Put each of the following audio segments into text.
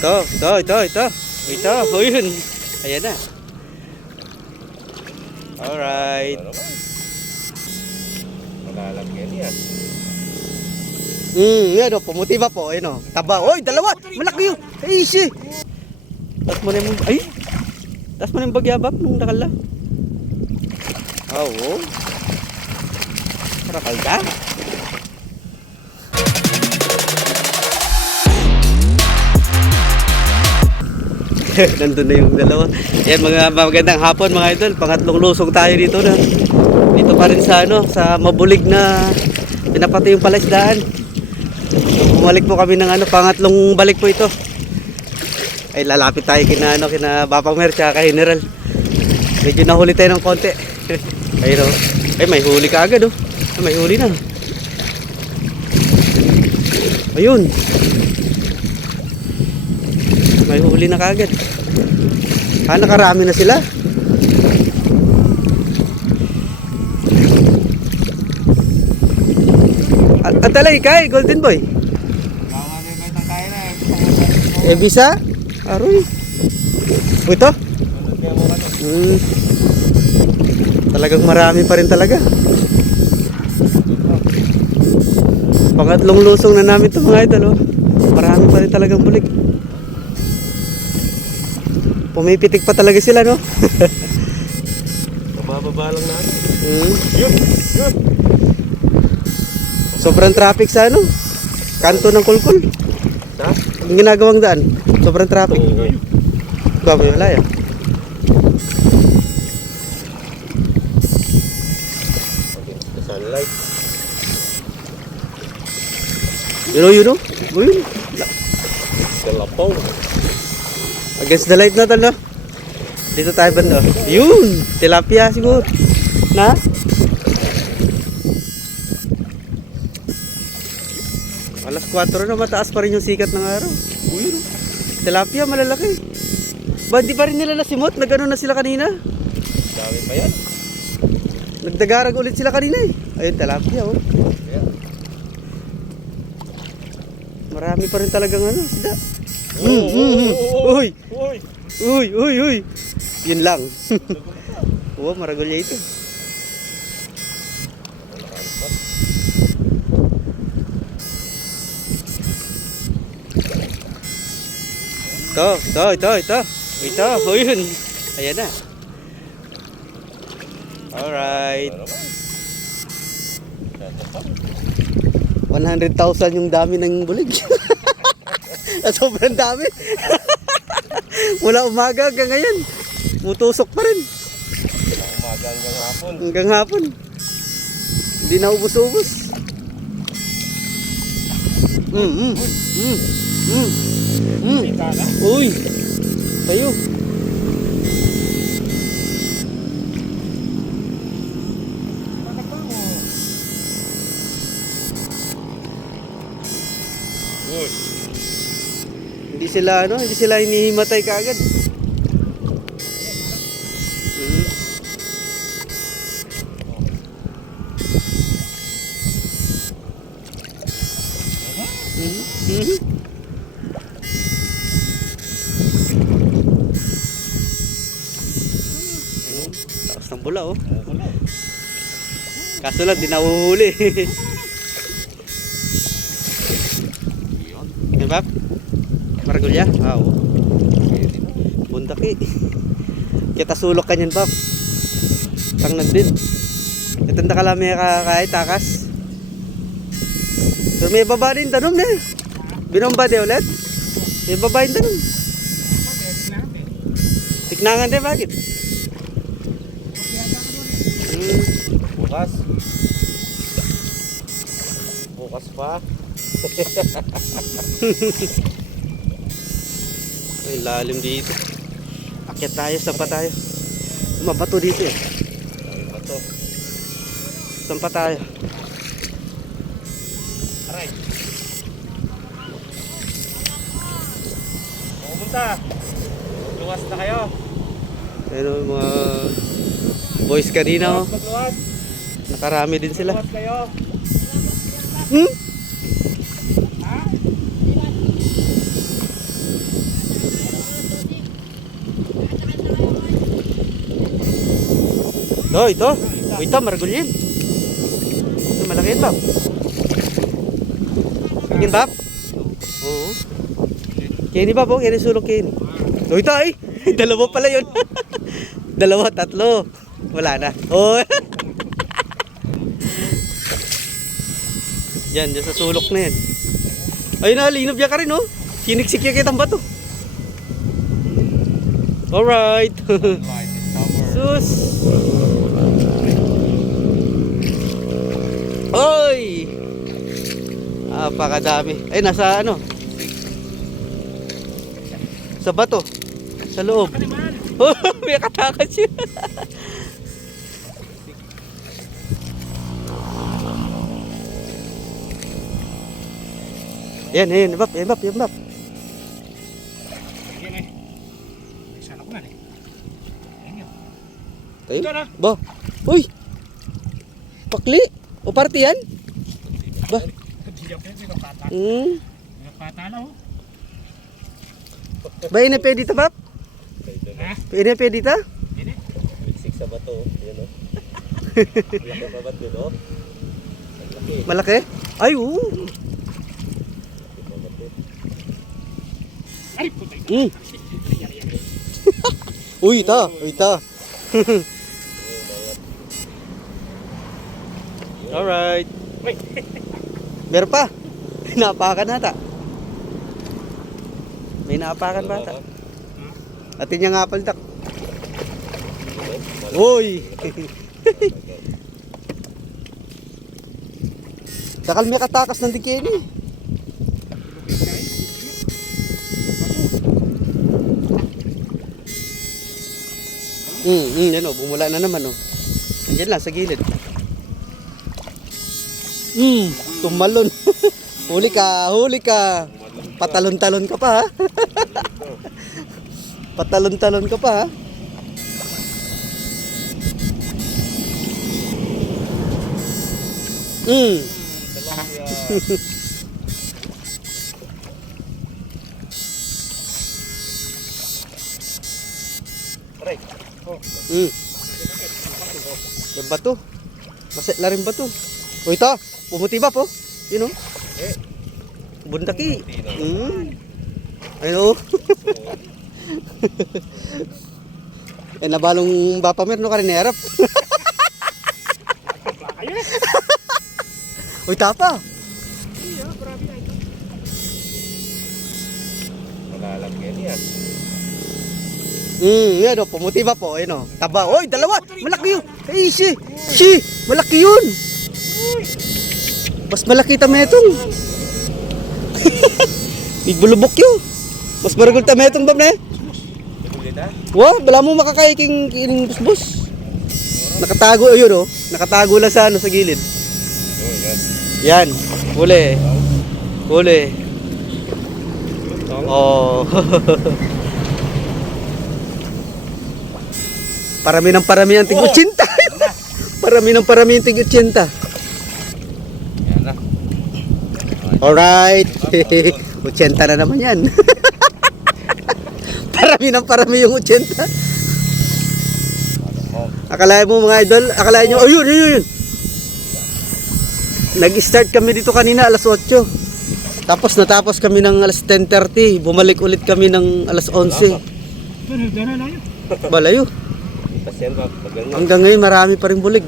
Ito. O yun. Ayan na. Alright. Malalagyan yan. Yan o, pumuti ba po? Ayun o, taba. Oy, dalawa! Malaki yun! Ay, si! Taas mo na yung... Ay! Taas mo na yung bagyabap nung nakala. Oo. Rakal ka? Nandun na yung dalawa. Yan, mga magandang hapon mga idol. Pangatlong lusong tayo dito na. Dito pa rin sa ano, sa mabulig na pinapatay yung palaisdaan. So, bumalik po kami ng ano, pangatlong balik po ito. Ay lalapit tayo kina ano, kina Bapang Mer tsaka General. Medyo nahuli tayo ng konti. Ayun oh. Ay may huli ka agad oh. May huli na. Ayun. May huli na kaagad. Nakarami na sila. At talay kay Golden Boy. Bisa? Aroy. O ito? Talagang marami pa rin talaga. Pangatlong lusong na namin ito mga idol oh. Marami pa rin talagang bulik. Pumipitik pa talaga sila no. Mabababa lang natin. Yun. Sobrang traffic sa ano? Kanto ng Kulkul. Ha? Ang ginagawang daan. Sobrang traffic. Baboy wala yan. Sunlight. Yun o. Yun. Kalapaw. Against the light na talo. Dito tayo banda. Yun. Tilapia siguro. Na? Alas 4 na, mataas pa rin yung sikat ng araw. Uy, tilapia malalaki. Ba, di pa rin nila nasimot? Nag-ano na sila kanina? Dami pa yan. Nagdagarag ulit sila kanina eh. Ayun, tilapia oh. Yeah. Marami pa rin talagang ano, sida. Uy. Yun lang. Oo, maragulya ito. Ito. O yun. Ayan na. Alright. 100,000 yung dami ng bulig. Sobrang dami. Mula umaga hanggang ngayon. Mutusok pa rin. Umaga hanggang hapon. Hanggang hapon. Hindi na ubos-ubos. Uy. Tayo. Hindi sila hinihimatay kaagad. Takas ng bula oh. Kaso lang, di nahuhuli. Diba? Maragulya? Oo. Bundaki. Kita sulok kanyan Pap. Tangnag din. Itanda ka lang may kahit takas. Pero may baba rin tanong na. Binomba di ulit? May baba rin tanong. Tiknangan din bakit? Bukas pa. Ay, lalim dito. Akyat tayo, saan pa tayo? Mabato dito eh. Bato. Saan pa tayo? Aray. Pumunta. Luwas na kayo. Ayun o, mga boys kanina oh. Magluwas. Nakarami din sila. Luwas kayo. Oh, ito. Oh, ito, margulyin. Ito, malaki yun, Bab. Tingin, Bab? Oo. Kenny, Bab, oh. Kenny sulok, Kenny. Oh, ito, ay. Dalawa pala yun. Dalawa, tatlo. Wala na. Oh. Yan, dyan sa sulok na yan. Ayun na, linob yan ka rin, oh. Siniksik yan kitang bato. Alright. Sus. Oy! Napakadami. Ay, nasa ano? Sa bato. Sa loob. Oh, may katakas siya. Yan, yan, bab, yan, bab, yan, bab. Yan eh. Sana ko na eh. Yan yun. Tayo? Ito na. Ba? Uy! Pakli? O party yan? Ba? Hindi ako yung pinapata. Pinapata na oh. Ba, ina pwede ta, bab? Ha? Ina pwede ta? Hindi. Bigsik sa bato, yan o. Laki pa ba't yun o? Laki. Malaki? Ay, oo. Laki pa ba't yun? Ay, putay. Uy, ita. Uy, ita. Alright. Uy. Meron pa. Naapakan nata. May naapakan bata. Atin niya nga paltak. Uy! Dakal may katakas ng dikeni. Yan o, bumula na naman o. Andiyan lang sa gilid. Tumalon. Huli ka, huli ka. Patalon-talon ka pa ha. Patalon-talon ka pa ha. Aray. Yung bato. Masetla rin bato. O ito, pumuti ba po? Yun o. Eh. Bundaki. Ayun o. Eh nabalong bapa mer no ka rin harap. Uy tapa. Malalagyan yan. Yan o, pumuti ba po? Ayun o. Taba. Oy, dalawa. Malaki yun. Ay, si. Malaki yun. Mas malaki tametong. Igbulubok yun. Mas maragol tametong bab na eh. Huli na? Wow, wala mo makakaiking busbus. Nakatago yun oh. Nakatago lang sa ano sa gilid. Oh, yan. Yan. Huli. Huli. Oh. Parami ng parami ang tig-80. Parami ng parami ang tig-80. Yan na. Alright. 80 na naman yan. Parami ng parami yung 80. Akalain mo mga idol, akalain nyo, ayun, ayun. Nag-start kami dito kanina alas 8. Tapos natapos kami ng alas 10:30. Bumalik ulit kami ng alas 11. Gano'n lang yun. Balayo. Pasyan ba? Pagano. Hanggang ngayon marami pa rin bulig.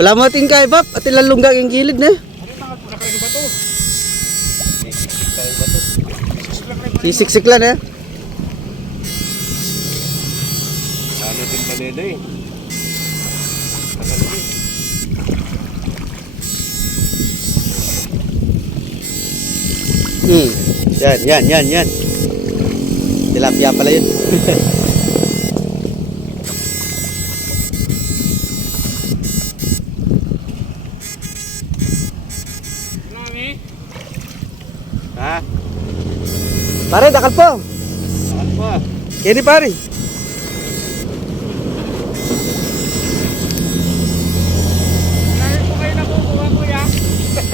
Bala mo ating kay Bap, at ilang lungga yung gilid na. Ano yung tangal po? Nakaragin ba ito? Siksik pa yung bato. Sisiksik lang eh. Ano din pa nila eh. Nakalagay. Yan. Tilapia pala yun. Marami. Ha? Pare, dakal po. Saan pa? Kini pare. Marami po kayo nakukuha kuya.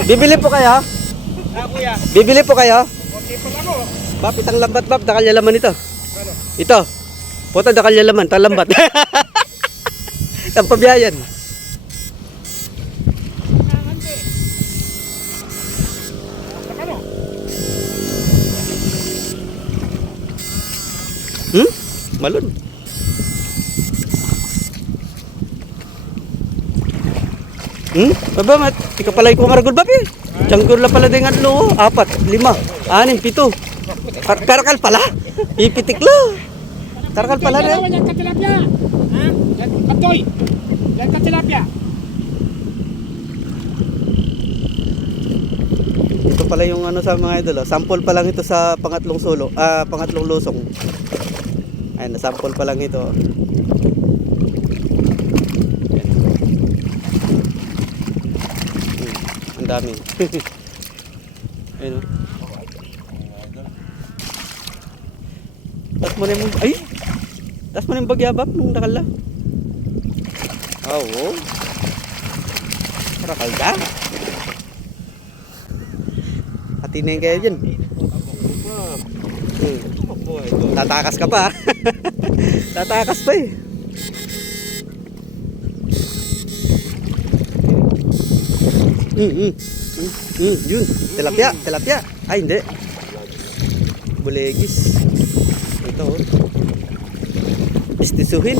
Bibili po kayo? Kuya. Bibili po kayo? Okay po lang oh. Bap, itang lambat bap, dakal niya laman ito. Ano? Ito. Puta dakal niya laman, talambat. Ang pabiyayan. Ano? Malun. Baba mat. Ika pala ko maragol babi. Changgol la pala dengan lo. 4, 5, 6, 7. Karakal pala. Ipitik lo. Karakal pala na. Yan ka tilapia. Ha? Yan, katoy. Yan ka tilapia. Ito pala yung ano sa mga idol. Sample pa lang ito sa pangatlong pangatlong lusong. Ayun, sample pa lang ito. Ang dami. Ayun. Tas mo na yung ay. Tas mo na yung bagyabak nung nakala. Oo. Karakal ka. Atinin kayo dyan. Tatakas ka pa. Tatakas pa eh. Yun. Tilapia. Tilapia. Ay hindi. Bulegis. Ito oh. Istisuhin.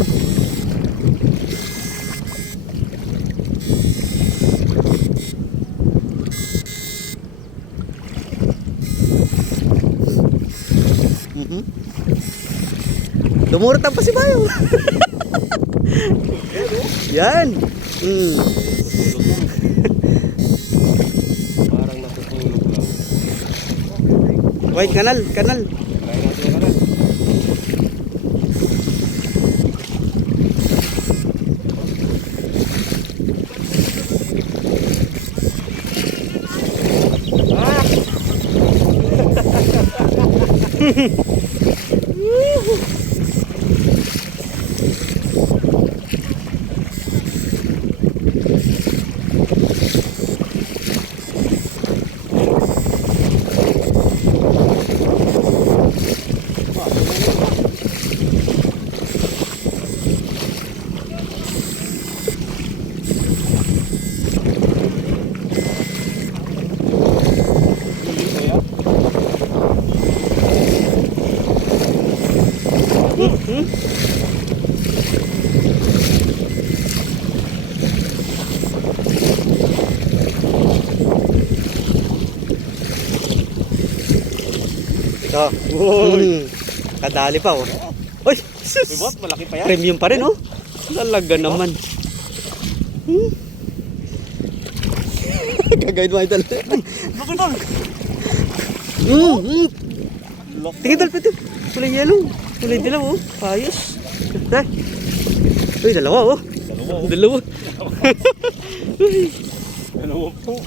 Lumurutang pa si Bayo. Yan. Parang natutulog lang. Wait, kanal. Try natin yung kanan. Ito. Kadali pa oh. Uy, sus. Diba? Malaki pa yan. Premium pa rin oh. Talaga naman. Kagawin mo idol. Tingin dal pito. Kulay yellow. Kulay dilaw oh. Ayos. Dah. Uy, dalawa oh. Dalawa. Uy. Dalawa po.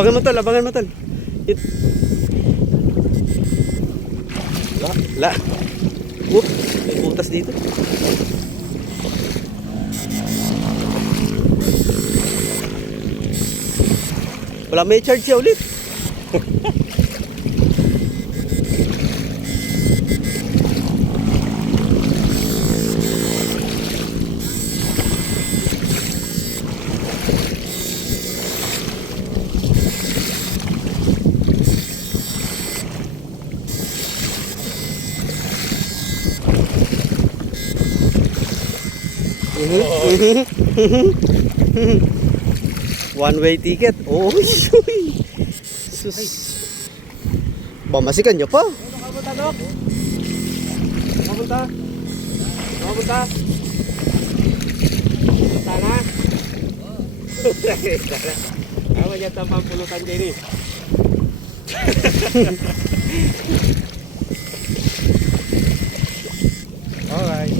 Abangan mo tol. La. May butas dito. Wala, may charge siya ulit. One way ticket. Oh, sus. Bamasikan nyo pa. Kapunta, Dok. Kapunta. Kapunta. Kapunta na. Kamu niya tampang pulutan dyan eh. Alright.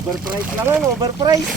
Overprice lang ano, overprice.